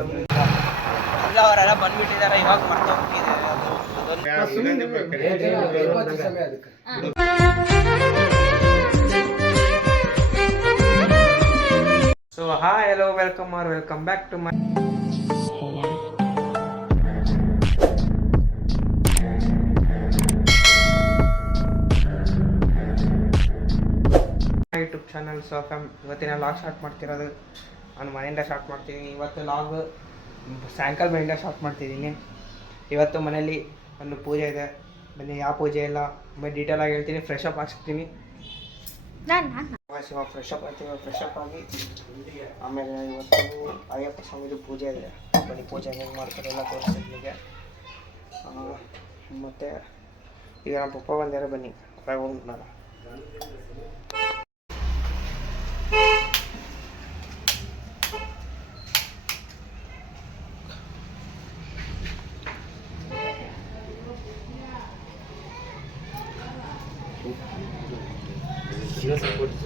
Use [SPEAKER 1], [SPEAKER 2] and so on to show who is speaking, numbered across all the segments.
[SPEAKER 1] ಇಲ್ಲ, ಅವರೆಲ್ಲ ಬಂದ್ಬಿಟ್ಟಿದ್ದಾರೆ ಅದೊಂದು so hi hello welcome R welcome back to my YouTube channel so ಇವತ್ತಿನ ಲಾಗ್ ಸ್ಟಾರ್ಟ್ ಮಾಡ್ತಿರೋದು ನಾನು ಮನೆಯಿಂದ ಸ್ಟಾರ್ಟ್ ಮಾಡ್ತಿದ್ದೀನಿ ಇವತ್ತು ಲಾಗ್ ಸಾಯಂಕಾಲ ಮನೆಯಿಂದ ಸ್ಟಾರ್ಟ್ ಮಾಡ್ತಿದ್ದೀನಿ. ಇವತ್ತು ಮನೆಯಲ್ಲಿ ಒಂದು ಪೂಜೆ ಇದೆ. ಬನ್ನಿ ಯಾವ ಪೂಜೆ ಇಲ್ಲ ಡೀಟೇಲ್ ಆಗಿ ಹೇಳ್ತೀನಿ. ಫ್ರೆಶ್ ಅಪ್ ಹಾಕ್ಸ್ತೀನಿ. ಇವಾಗ ಫ್ರೆಶ್ ಅಪ್ ಆಗ್ತೀವಿ ಫ್ರೆಶ್ ಅಪ್ ಆಗಿ ಆಮೇಲೆ ಇವತ್ತು ಅಯ್ಯಪ್ಪ ಸ್ವಾಮಿದು ಪೂಜೆ ಇದೆ. ಬನ್ನಿ ಪೂಜೆ ಹೆಂಗೆ ಮಾಡ್ತಾರೆ ಎಲ್ಲ ತೋರಿಸ್ತೀನಿ ನಿಮಗೆ. ಮತ್ತು ಈಗ ನಮ್ಮ ಪಪ್ಪ ಬಂದಿರೋ ಬನ್ನಿ ಹೊರಗೆ ಹೋಗ್ಬಿಟ್ಟು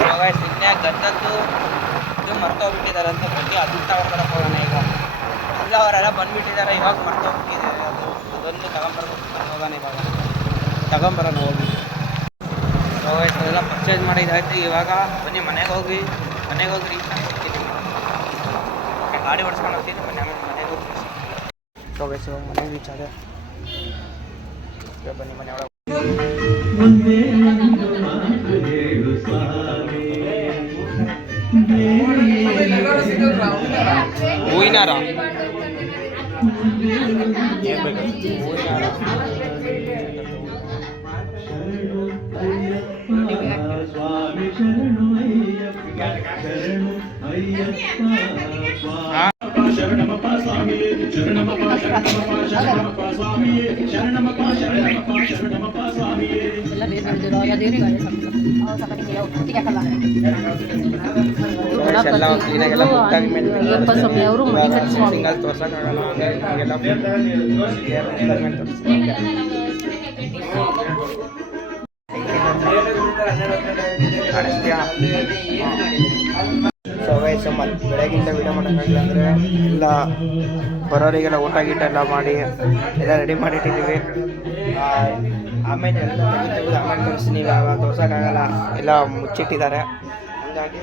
[SPEAKER 1] ಸುಮ್ಮನೆ ಗದ್ದದ್ದು ಇದು ಮರ್ತೋಗ್ಬಿಟ್ಟಿದ್ದಾರೆ ಅಂತ ಬಗ್ಗೆ ಅದನ್ನ ತಗೊಂಡ್ಬರ ಹೋಗೋಣ ಈಗ. ಇಲ್ಲ ಅವರೆಲ್ಲ ಬಂದ್ಬಿಟ್ಟಿದ್ದಾರೆ, ಇವಾಗ ಮರ್ತೋಗ್ಬಿಟ್ಟಿದ್ದಾರೆ. ಅದು ಅದೊಂದು ತಗೊಂಬರ್ಬೇಕು ಹೋಗೋಣ ಇವಾಗ. ತಗೊಂಬರೋಣ ಹೋಗಿ. ಎಲ್ಲ ಪರ್ಚೇಸ್ ಮಾಡಿದಾಯ್ತು ಇವಾಗ ಬನ್ನಿ, ಮನೆಗೆ ಹೋಗಿ ಮನೆಗೆ ಹೋಗಿ ರೀಚ್ ಆಗ್ತೀನಿ ಗಾಡಿ ಓಡಿಸ್ಕೊಂಡು ಹೋಗ್ತೀನಿ, ಮನೆ ಆಮೇಲೆ ಮನೆಗೆ ಹೋಗಿ ಸೊ ಗೈಸ್ ಇವಾಗ ಮನೆಗೆ ರೀಚ್ ಆದ. ಬನ್ನಿ, ಮನೆ ಒಳಗೆ. ಹೂವಿನಾರ ಎಲ್ಲ ಕ್ಲೀನಾಗೆಲ್ಲ ಮುಟ್ಟಾಗಿ ಮೇಲೆ
[SPEAKER 2] ಅಯ್ಯಪ್ಪ ಸ್ವಾಮಿ ಅವರು ಮನೆ ಕಟ್ಸ್ಕೊಂಡು
[SPEAKER 1] ಸಿಂಗಲ್ ತೋರ್ಸೋಕ್ಕಾಗಲ್ಲ ಹಂಗೆಲ್ಲ ಕ್ಲಿಯರ್ ಮೇಲೆ ತೋರಿಸ್ತೀನಿ ಕಾಣಿಸ್ತೀಯಾ ಸೊ ಗೈಸ್ ಮತ್ತೆ ಬೆಳಗಿಂದ ವಿಡಿಯೋ ಮಾಡೋಕ್ಕಾಗಿಲ್ಲ ಅಂದರೆ ಎಲ್ಲ ಬರೋರಿಗೆಲ್ಲ ಊಟ ಗೀಟ ಎಲ್ಲ ಮಾಡಿ ಎಲ್ಲ ರೆಡಿ ಮಾಡಿಟ್ಟಿದ್ದೀವಿ. ಆ, ಆಮೇಲೆ ಎಲ್ಲ ಆಮೇಲೆ ತೋರಿಸ್ತೀನಿ ಇವಾಗ ತೋರ್ಸೋಕ್ಕಾಗಲ್ಲ. ಎಲ್ಲ ಮುಚ್ಚಿಟ್ಟಿದ್ದಾರೆ. ಹಂಗಾಗಿ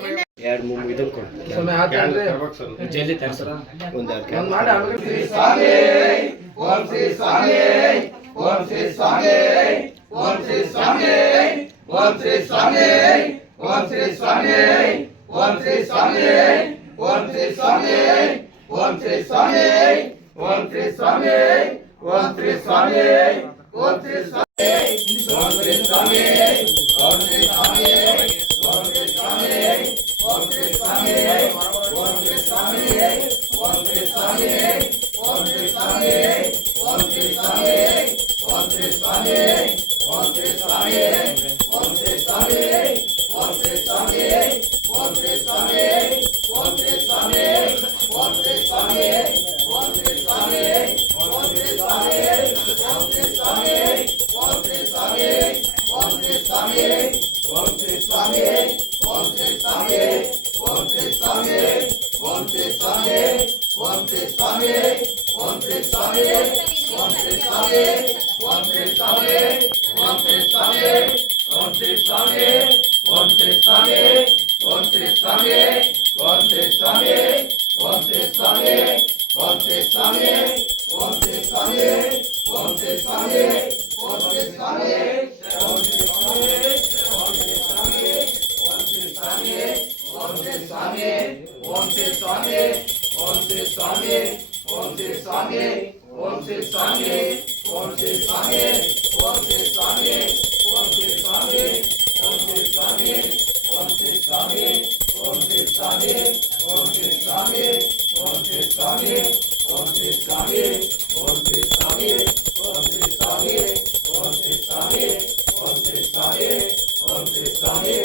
[SPEAKER 3] ಎರಡು ಮೂರು ಇದನ್ನು ಕೊಡು ಜಲ್ದಿ ತರಿಸ ಒಂದು
[SPEAKER 4] ಓಂ ಶ್ರೀ ಸ್ವಾಮಿ ಓಂ ಶ್ರೀ ಸ್ವಾಮಿ स्वामी स्वामी स्वामी है। Swami, Om
[SPEAKER 2] Shri ओम
[SPEAKER 3] श्री स्वामी
[SPEAKER 4] ओम श्री स्वामी ओम श्री स्वामी
[SPEAKER 3] ओम
[SPEAKER 4] श्री स्वामी ओम श्री स्वामी ओम श्री स्वामी ओम श्री स्वामी ओम श्री स्वामी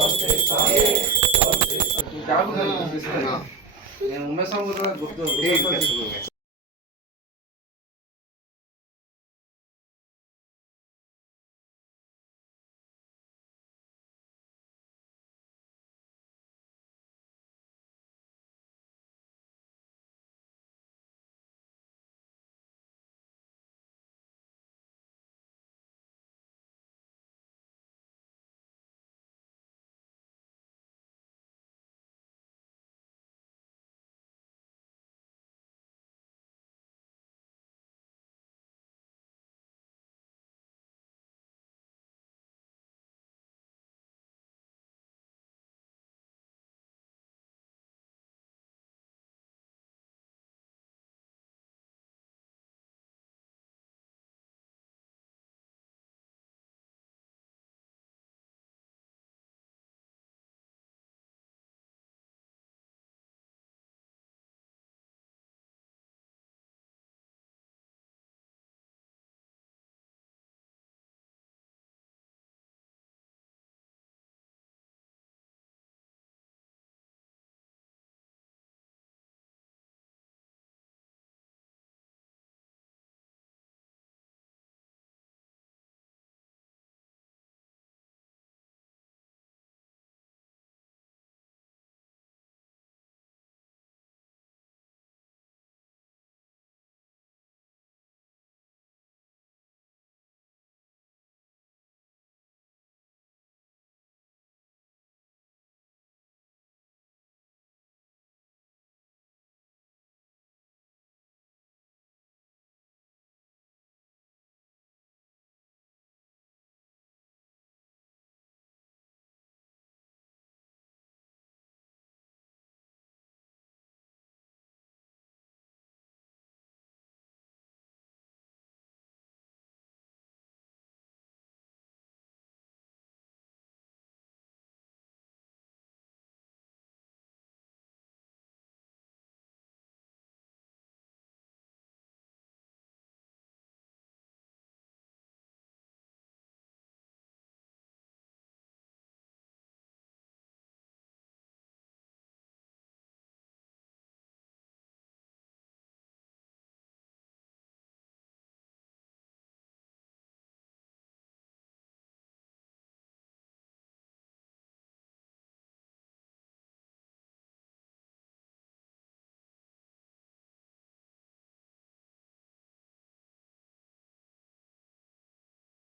[SPEAKER 4] ओम श्री स्वामी ओम श्री स्वामी क्या
[SPEAKER 3] बोल रहे
[SPEAKER 4] हो मैं
[SPEAKER 3] समझ
[SPEAKER 4] रहा हूँ गुप्त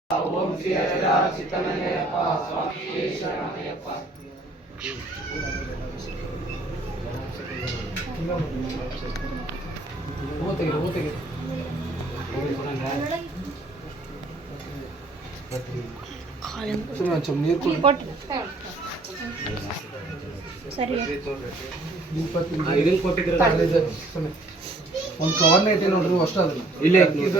[SPEAKER 4] ಓಂ ಶ್ರೀ ಅಜಿರಾಜಿತನಯಪ್ಪ ಸ್ವಾಮಿ ಶರಣಯ್ಯಪ್ಪ ಸುಮ್ಮನೆ ಒಂದು ಕವರ್ನ ಐತೆ ನೋಡ್ರಿ ಅಷ್ಟು ಅದನ್ನ ಇಲ್ಲೇ. ಇದು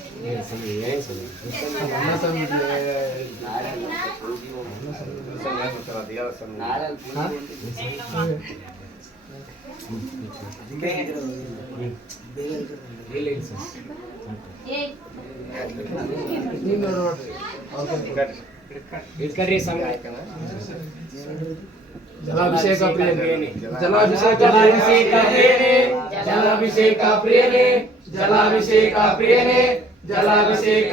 [SPEAKER 4] ಪ್ರಿಯನೇ ಜಲಾಭಿಷೇಕ ಪ್ರಿಯನೇ ಜಲಾಭಿಷೇಕ ಪ್ರಿಯನೇ ಜಲಾಭಿಷೇಕ ಪ್ರಿಯನೇ ಜಲಾಭಿಷೇಕ ಪ್ರಿಯನೇ ಜಲಾಭಿಷೇಕ ಪ್ರಿಯನೇ ಶರಣಮಯ್ಯಪ್ಪ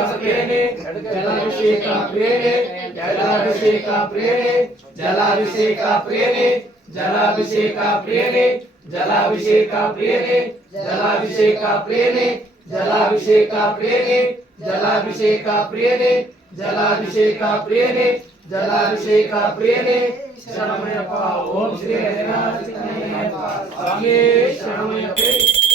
[SPEAKER 4] ಓಂ ಶ್ರೀ ಹರಿನಾರಾಯಣಯ್ಯಪ್ಪ ಸ್ವಾಮಿ ಶರಣಮಯ್ಯಪ್ಪ ಓಂ ಶ್ರೀ ಸ್ವಾಮಿ ಓಂ ಶ್ರೀ ಸ್ವಾಮಿ ಓಂ ಶ್ರೀ ಸ್ವಾಮಿ ಓಂ ಶ್ರೀ ಸ್ವಾಮಿ ಓಂ ಶ್ರೀ ಸ್ವಾಮಿ ಓಂ ಶ್ರೀ ಸ್ವಾಮಿ ಓಂ ಶ್ರೀ ಸ್ವಾಮಿ ಓಂ ಶ್ರೀ ಸ್ವಾಮಿ ಓಂ ಶ್ರೀ ಸ್ವಾಮಿ ಓಂ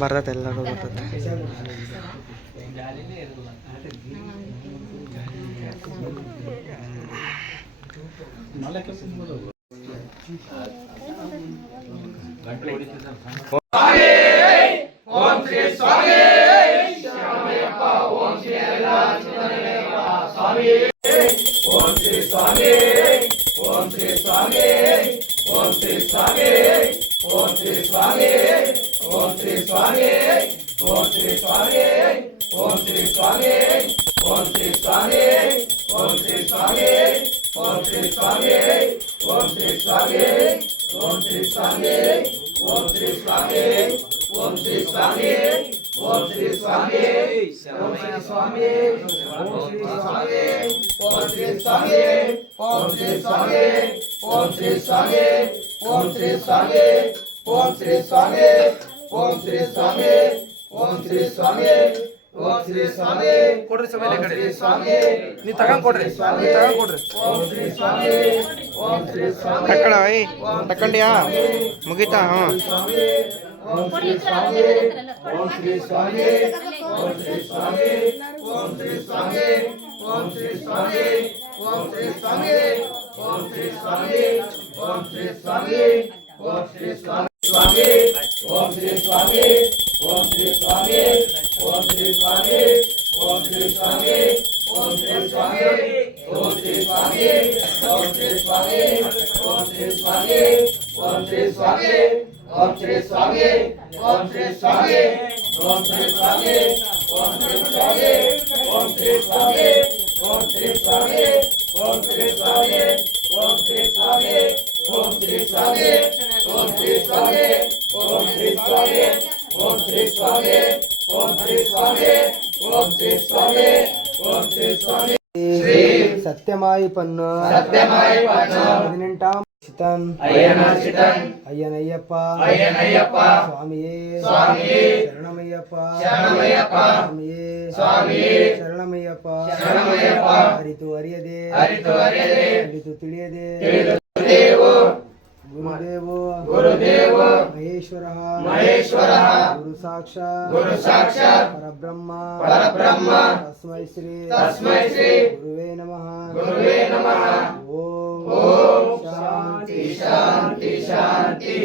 [SPEAKER 1] ಬರತ್ತೆ. ಎಲ್ಲರೂ ಬರ್ತದೆ
[SPEAKER 4] ನಾಲ್ಕು ఓం శ్రీ స్వామి ಶ್ರೀ ಸ್ವಾಮಿ ಓಂ ಶ್ರೀ ಸ್ವಾಮಿ ಓಂ ಶ್ರೀ ಸ್ವಾಮಿ ಓಂ ಶ್ರೀ ಸ್ವಾಮಿ ಓಂ ಶ್ರೀ ಸ್ವಾಮಿ ಓಂ ಶ್ರೀ ಸ್ವಾಮಿ ಓಂ ಶ್ರೀ ಸ್ವಾಮಿ ಕೊಡ್ರಿ ಸಮಯ ಕಡೆ ಸ್ವಾಮಿ ನೀ ತಗೊಂಡ್ ಕೊಡ್ರಿ ಸ್ವಾಮಿ ತಗೊಂಡ್ ಕೊಡ್ರಿ ಓಂ ಶ್ರೀ ಸ್ವಾಮಿ ಓಂ ಶ್ರೀ ಸ್ವಾಮಿ
[SPEAKER 1] ತಕ್ಕಡ ಏಯ್ ತಕ್ಕಂಡ್ಯಾ ಮುಗೀತಾ ಹಾಂ
[SPEAKER 4] ಸ್ವಾಮಿ ಓಂ ಶ್ರೀ ಸ್ವಾಮಿ ಓಂ ಶ್ರೀ ಸ್ವಾಮಿ ಓಂ ಶ್ರೀ ಸ್ವಾಮಿ ಓಂ ಶ್ರೀ ಸ್ವಾಮಿ ಓಂ ಶ್ರೀ ಸ್ವಾಮಿ ಓಂ ಶ್ರೀ ಸ್ವಾಮಿ ओम श्री स्वामी ओम श्री स्वामी ओम श्री स्वामी ओम श्री स्वामी ओम श्री स्वामी ओम श्री स्वामी ओम श्री स्वामी ओम श्री स्वामी ओम श्री स्वामी ओम श्री स्वामी ओम श्री स्वामी ओम श्री स्वामी ओम श्री स्वामी ओम श्री स्वामी ओम श्री स्वामी ओम श्री स्वामी ओम श्री स्वामी ओम श्री स्वामी ओम श्री स्वामी స్వామి ఓం శ్రీ స్వామి ఓం శ్రీ
[SPEAKER 1] సత్యమాయి పన్ను
[SPEAKER 4] సత్యమాయి పన్ను
[SPEAKER 1] పదినెంటాం
[SPEAKER 4] சிதன் அய்யனாச்சிதன்
[SPEAKER 1] அய்யனையப்பா
[SPEAKER 4] அய்யனையப்பா
[SPEAKER 1] சுவாமியே
[SPEAKER 4] சுவாமியே
[SPEAKER 1] சரணமையப்பா
[SPEAKER 4] சரணமையப்பா
[SPEAKER 1] சுவாமியே
[SPEAKER 4] சுவாமியே
[SPEAKER 1] சரணமையப்பா
[SPEAKER 4] சரணமையப்பா
[SPEAKER 1] அரித்து அறியதே
[SPEAKER 4] அரித்து அறியதே
[SPEAKER 1] அரித்து ತಿಳಿಯದೆ
[SPEAKER 4] ತಿಳಿದೇವೋ
[SPEAKER 1] ಗುರುದೇವೋ
[SPEAKER 4] ಗುರುದೇವೋ
[SPEAKER 1] ಮಹೇಶ್ವರಃ
[SPEAKER 4] ಮಹೇಶ್ವರಃ
[SPEAKER 1] ಗುರು ಸಾಕ್ಷಾತ್
[SPEAKER 4] ಗುರು ಸಾಕ್ಷಾತ್
[SPEAKER 1] ಪರಬ್ರಹ್ಮ
[SPEAKER 4] ಪರಬ್ರಹ್ಮ
[SPEAKER 1] ತಸ್ಮೈ ಶ್ರೀ
[SPEAKER 4] ತಸ್ಮೈ ಶ್ರೀ
[SPEAKER 1] ಗುರುವೇ ನಮಃ
[SPEAKER 4] ಗುರುವೇ ನಮಃ
[SPEAKER 1] ಓಂ ಶಾಂತಿ
[SPEAKER 4] ಶಾಂತಿ ಶಾಂತಿ.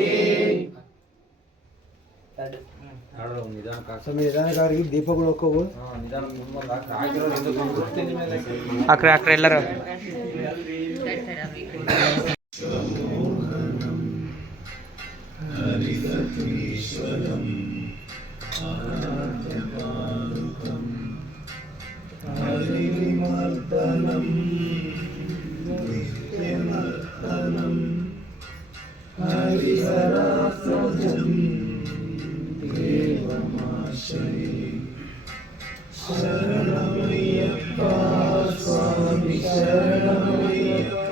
[SPEAKER 1] ಆಕ್ರೆ ಆಕ್ರೆ ಎಲ್ಲರೂ. ಹರಿಸತೀಶ್ವರಂ Hanam Hari Harasajam
[SPEAKER 5] Devamashari Saranamayapa Swami
[SPEAKER 2] Saranamayapa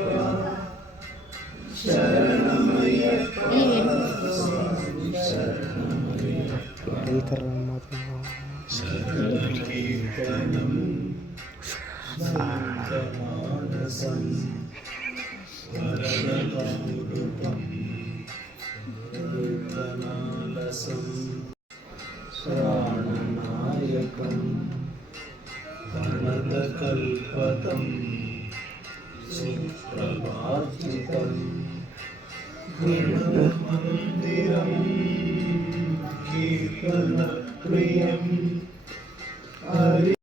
[SPEAKER 2] മന്ദിരം കീർത്തന പ്രിയം ഹരി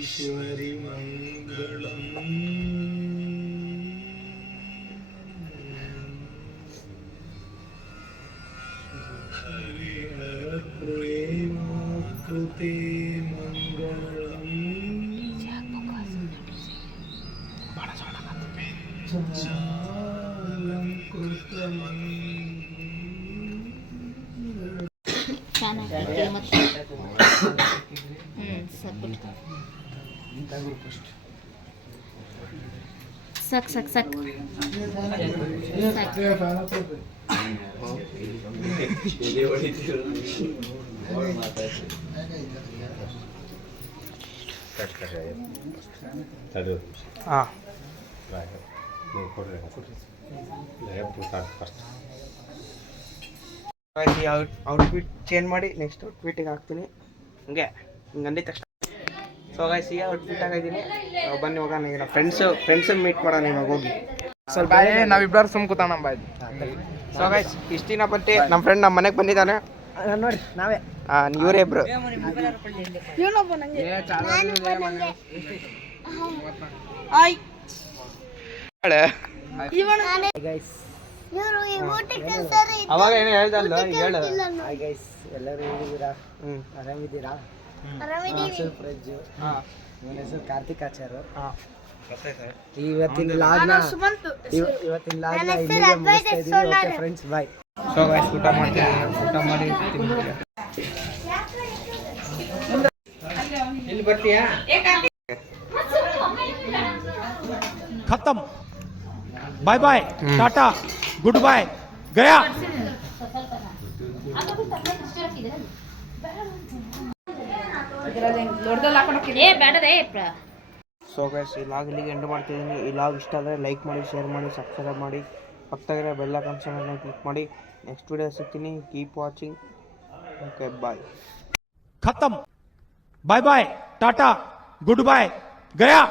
[SPEAKER 2] ईश्वरि मङ्गलम् ಸಾಕು ಸಾಕು ಸಾಕು.
[SPEAKER 1] ಹಾಂ. ಈ ಔಟ್ ಔಟ್ಫಿಟ್ ಚೇಂಜ್ ಮಾಡಿ ನೆಕ್ಸ್ಟ್ ಔಟ್ಫಿಟ್ಟಿಗೆ ಹಾಕ್ತೀನಿ. ಹಂಗೆ ಹಿಂಗೆ ಅಂದಿದ ತಕ್ಷಣ. ಸೊ ಗೈಸ್ ಅವ್ರು ಔಟ್ಫಿಟ್ ಆಗಿದ್ದೀನಿ ಬನ್ನಿ ಹೋಗೋಣ ಈಗ ಫ್ರೆಂಡ್ಸು ಫ್ರೆಂಡ್ಸನ್ನು ಮೀಟ್ ಮಾಡೋಣ ಇವಾಗ ಹೋಗಿ. ಸ್ವಲ್ಪ
[SPEAKER 6] ನಾವಿಬ್ಬರು ಸುಮ್ ಕೂತಾಣ ಬಾಯ್
[SPEAKER 1] ಸೊ ಗೈಸ್ ಇಷ್ಟು ದಿನ ಬಟ್ಟೆ ನಮ್ಮ ಫ್ರೆಂಡ್ ನಮ್ಮ ಮನೆಗೆ ಬಂದಿದ್ದಾನೆ.
[SPEAKER 6] ನೋಡಿ ನಾವೇ.
[SPEAKER 1] ಇವರೇ ಇಬ್ರು. ಅವಾಗ ಏನೋ ಹೇಳ್ದಲ್ಲ ಈಗ ಹೇಳು.
[SPEAKER 6] ಎಲ್ಲರೂ ಹೇಗಿದ್ದೀರಾ?
[SPEAKER 1] ಹ್ಞೂ
[SPEAKER 6] ಆರಾಮಿದ್ದೀರಾ? ಅಕ್ಷರ್ ಪ್ರಜ್ಜು ಇವನ ಹೆಸರು ಕಾರ್ತಿಕ್ ಆಚಾರ್ ಇವತ್ತಿನ ಲಾಗ್ನ ಇವತ್ತಿನ ಲಾಗ್ನ ಇಲ್ಲಿಗೆ ಮುಗಿಸ್ತಾ ಇದೀವಿ okay friends bye
[SPEAKER 1] so guys ಊಟ ಮಾಡ್ತೀನಿ ಊಟ ಮಾಡಿ ಇಲ್ಲಿ ಬರ್ತೀಯಾ?
[SPEAKER 7] ಖತಮ್. Bye bye tata good bye Gaya
[SPEAKER 2] ಏ
[SPEAKER 1] ಸೊ ಗೈಸ್ ಈ ಲಾಗ್ ಇಲ್ಲಿಗೆ ಎಂಡ್ ಮಾಡ್ತಿದ್ದೀನಿ. ಈ ಲಾಗ್ ಇಷ್ಟ ಆದರೆ ಲೈಕ್ ಮಾಡಿ ಶೇರ್ ಮಾಡಿ ಸಬ್ಸ್ಕ್ರೈಬ್ ಮಾಡಿ. ಪಕ್ಕದಾಗಿರೋ ಬೆಲ್ಲ ಕನ್ಸನ್ನ ಕ್ಲಿಕ್ ಮಾಡಿ. ನೆಕ್ಸ್ಟ್ ವಿಡಿಯೋ ಸಿಗ್ತೀನಿ. Keep watching okay bye
[SPEAKER 7] ಖತಮ್ bye bye tata good bye Gaya